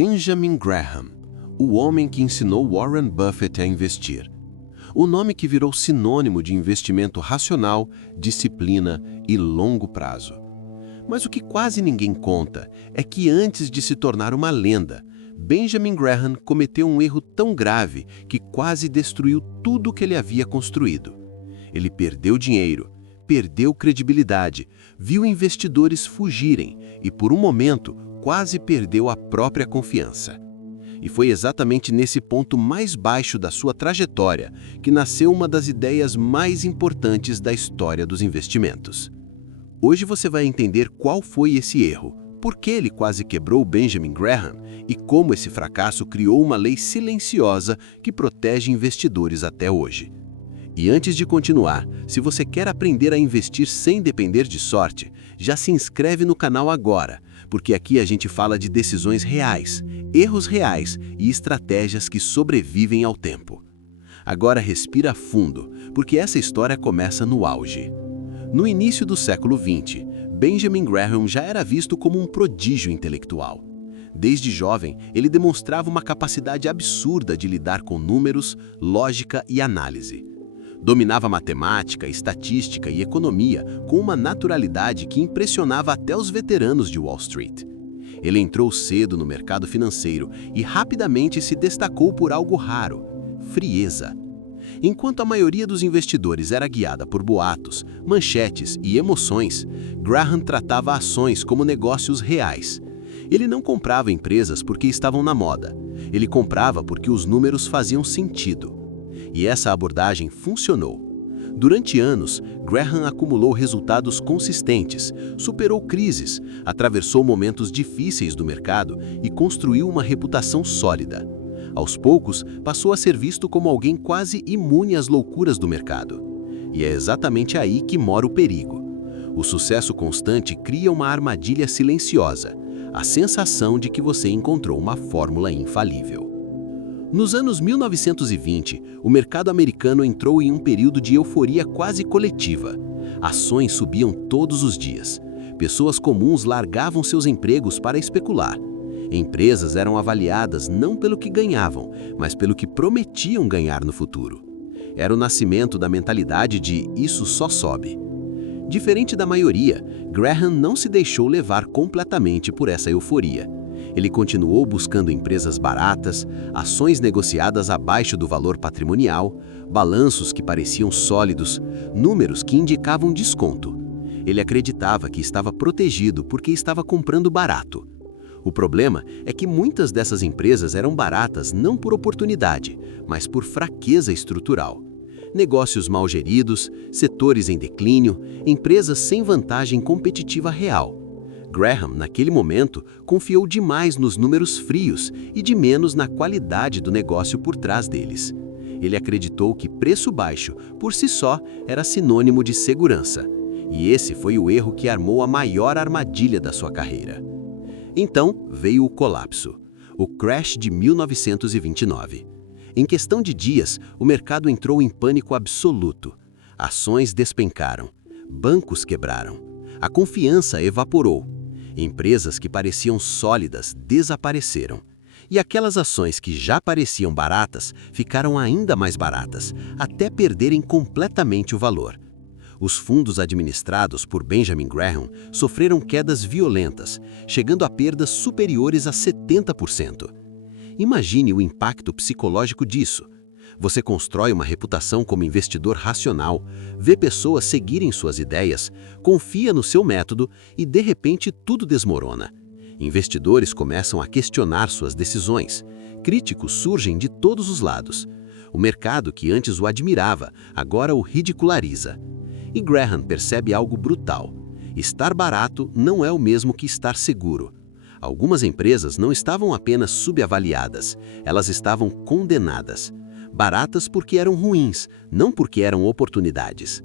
Benjamin Graham, o homem que ensinou Warren Buffett a investir. O nome que virou sinônimo de investimento racional, disciplina e longo prazo. Mas o que quase ninguém conta é que antes de se tornar uma lenda, Benjamin Graham cometeu um erro tão grave que quase destruiu tudo o que ele havia construído. Ele perdeu dinheiro, perdeu credibilidade, viu investidores fugirem e, por um momento, quase perdeu a própria confiança. E foi exatamente nesse ponto mais baixo da sua trajetória que nasceu uma das ideias mais importantes da história dos investimentos. Hoje você vai entender qual foi esse erro, por que ele quase quebrou Benjamin Graham e como esse fracasso criou uma lei silenciosa que protege investidores até hoje. E antes de continuar, se você quer aprender a investir sem depender de sorte, já se inscreve no canal agora, porque aqui a gente fala de decisões reais, erros reais e estratégias que sobrevivem ao tempo. Agora respira fundo, porque essa história começa no auge. No início do século XX, Benjamin Graham já era visto como um prodígio intelectual. Desde jovem, ele demonstrava uma capacidade absurda de lidar com números, lógica e análise. Dominava matemática, estatística e economia com uma naturalidade que impressionava até os veteranos de Wall Street. Ele entrou cedo no mercado financeiro e rapidamente se destacou por algo raro: frieza. Enquanto a maioria dos investidores era guiada por boatos, manchetes e emoções, Graham tratava ações como negócios reais. Ele não comprava empresas porque estavam na moda. Ele comprava porque os números faziam sentido. E essa abordagem funcionou. Durante anos, Graham acumulou resultados consistentes, superou crises, atravessou momentos difíceis do mercado e construiu uma reputação sólida. Aos poucos, passou a ser visto como alguém quase imune às loucuras do mercado. E é exatamente aí que mora o perigo. O sucesso constante cria uma armadilha silenciosa, a sensação de que você encontrou uma fórmula infalível. Nos anos 1920, o mercado americano entrou em um período de euforia quase coletiva. Ações subiam todos os dias. Pessoas comuns largavam seus empregos para especular. Empresas eram avaliadas não pelo que ganhavam, mas pelo que prometiam ganhar no futuro. Era o nascimento da mentalidade de "isso só sobe". Diferente da maioria, Graham não se deixou levar completamente por essa euforia. Ele continuou buscando empresas baratas, ações negociadas abaixo do valor patrimonial, balanços que pareciam sólidos, números que indicavam desconto. Ele acreditava que estava protegido porque estava comprando barato. O problema é que muitas dessas empresas eram baratas não por oportunidade, mas por fraqueza estrutural. Negócios mal geridos, setores em declínio, empresas sem vantagem competitiva real. Graham, naquele momento, confiou demais nos números frios e de menos na qualidade do negócio por trás deles. Ele acreditou que preço baixo, por si só, era sinônimo de segurança. E esse foi o erro que armou a maior armadilha da sua carreira. Então veio o colapso, o crash de 1929. Em questão de dias, o mercado entrou em pânico absoluto. Ações despencaram, bancos quebraram, a confiança evaporou. Empresas que pareciam sólidas desapareceram. E aquelas ações que já pareciam baratas ficaram ainda mais baratas, até perderem completamente o valor. Os fundos administrados por Benjamin Graham sofreram quedas violentas, chegando a perdas superiores a 70%. Imagine o impacto psicológico disso. Você constrói uma reputação como investidor racional, vê pessoas seguirem suas ideias, confia no seu método e, de repente, tudo desmorona. Investidores começam a questionar suas decisões. Críticos surgem de todos os lados. O mercado, que antes o admirava, agora o ridiculariza. E Graham percebe algo brutal. Estar barato não é o mesmo que estar seguro. Algumas empresas não estavam apenas subavaliadas, elas estavam condenadas. Baratas porque eram ruins, não porque eram oportunidades.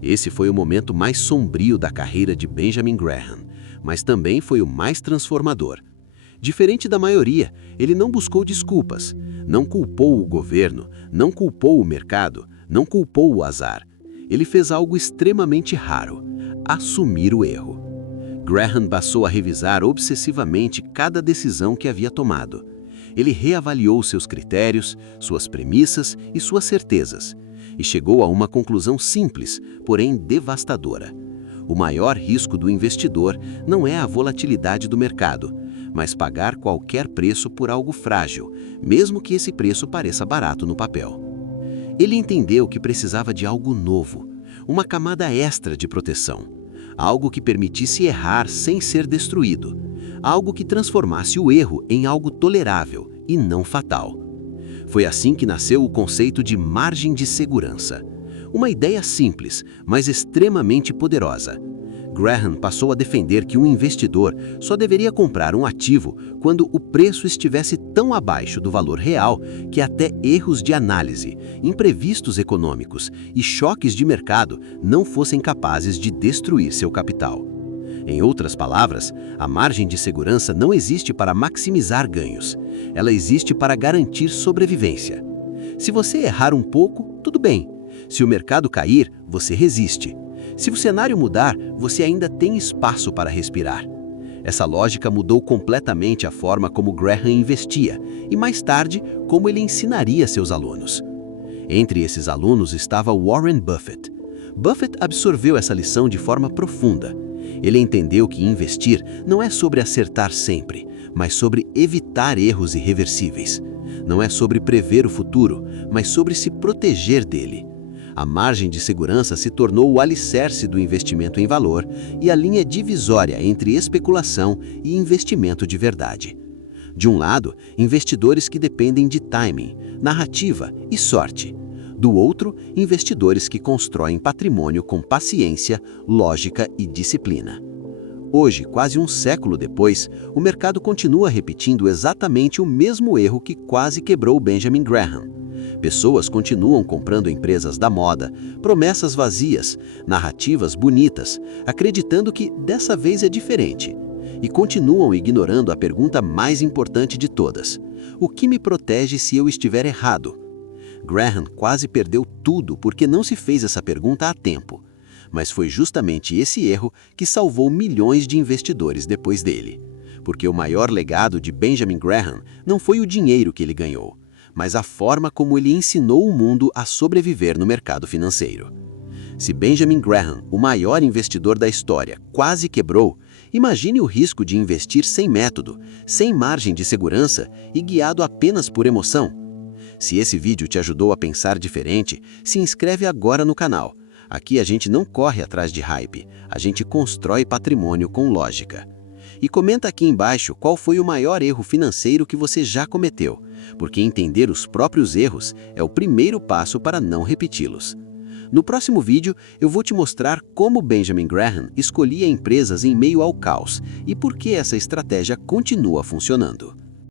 Esse foi o momento mais sombrio da carreira de Benjamin Graham, mas também foi o mais transformador. Diferente da maioria, ele não buscou desculpas, não culpou o governo, não culpou o mercado, não culpou o azar. Ele fez algo extremamente raro: assumir o erro. Graham passou a revisar obsessivamente cada decisão que havia tomado. Ele reavaliou seus critérios, suas premissas e suas certezas, e chegou a uma conclusão simples, porém devastadora. O maior risco do investidor não é a volatilidade do mercado, mas pagar qualquer preço por algo frágil, mesmo que esse preço pareça barato no papel. Ele entendeu que precisava de algo novo, uma camada extra de proteção, algo que permitisse errar sem ser destruído, algo que transformasse o erro em algo tolerável e não fatal. Foi assim que nasceu o conceito de margem de segurança. Uma ideia simples, mas extremamente poderosa. Graham passou a defender que um investidor só deveria comprar um ativo quando o preço estivesse tão abaixo do valor real que até erros de análise, imprevistos econômicos e choques de mercado não fossem capazes de destruir seu capital. Em outras palavras, a margem de segurança não existe para maximizar ganhos. Ela existe para garantir sobrevivência. Se você errar um pouco, tudo bem. Se o mercado cair, você resiste. Se o cenário mudar, você ainda tem espaço para respirar. Essa lógica mudou completamente a forma como Graham investia e, mais tarde, como ele ensinaria seus alunos. Entre esses alunos estava Warren Buffett. Buffett absorveu essa lição de forma profunda. Ele entendeu que investir não é sobre acertar sempre, mas sobre evitar erros irreversíveis. Não é sobre prever o futuro, mas sobre se proteger dele. A margem de segurança se tornou o alicerce do investimento em valor e a linha divisória entre especulação e investimento de verdade. De um lado, investidores que dependem de timing, narrativa e sorte. Do outro, investidores que constroem patrimônio com paciência, lógica e disciplina. Hoje, quase um século depois, o mercado continua repetindo exatamente o mesmo erro que quase quebrou Benjamin Graham. Pessoas continuam comprando empresas da moda, promessas vazias, narrativas bonitas, acreditando que dessa vez é diferente. E continuam ignorando a pergunta mais importante de todas: o que me protege se eu estiver errado? Graham quase perdeu tudo porque não se fez essa pergunta a tempo. Mas foi justamente esse erro que salvou milhões de investidores depois dele. Porque o maior legado de Benjamin Graham não foi o dinheiro que ele ganhou, mas a forma como ele ensinou o mundo a sobreviver no mercado financeiro. Se Benjamin Graham, o maior investidor da história, quase quebrou, imagine o risco de investir sem método, sem margem de segurança e guiado apenas por emoção. Se esse vídeo te ajudou a pensar diferente, se inscreve agora no canal. Aqui a gente não corre atrás de hype, a gente constrói patrimônio com lógica. E comenta aqui embaixo qual foi o maior erro financeiro que você já cometeu, porque entender os próprios erros é o primeiro passo para não repeti-los. No próximo vídeo, eu vou te mostrar como Benjamin Graham escolhia empresas em meio ao caos e por que essa estratégia continua funcionando.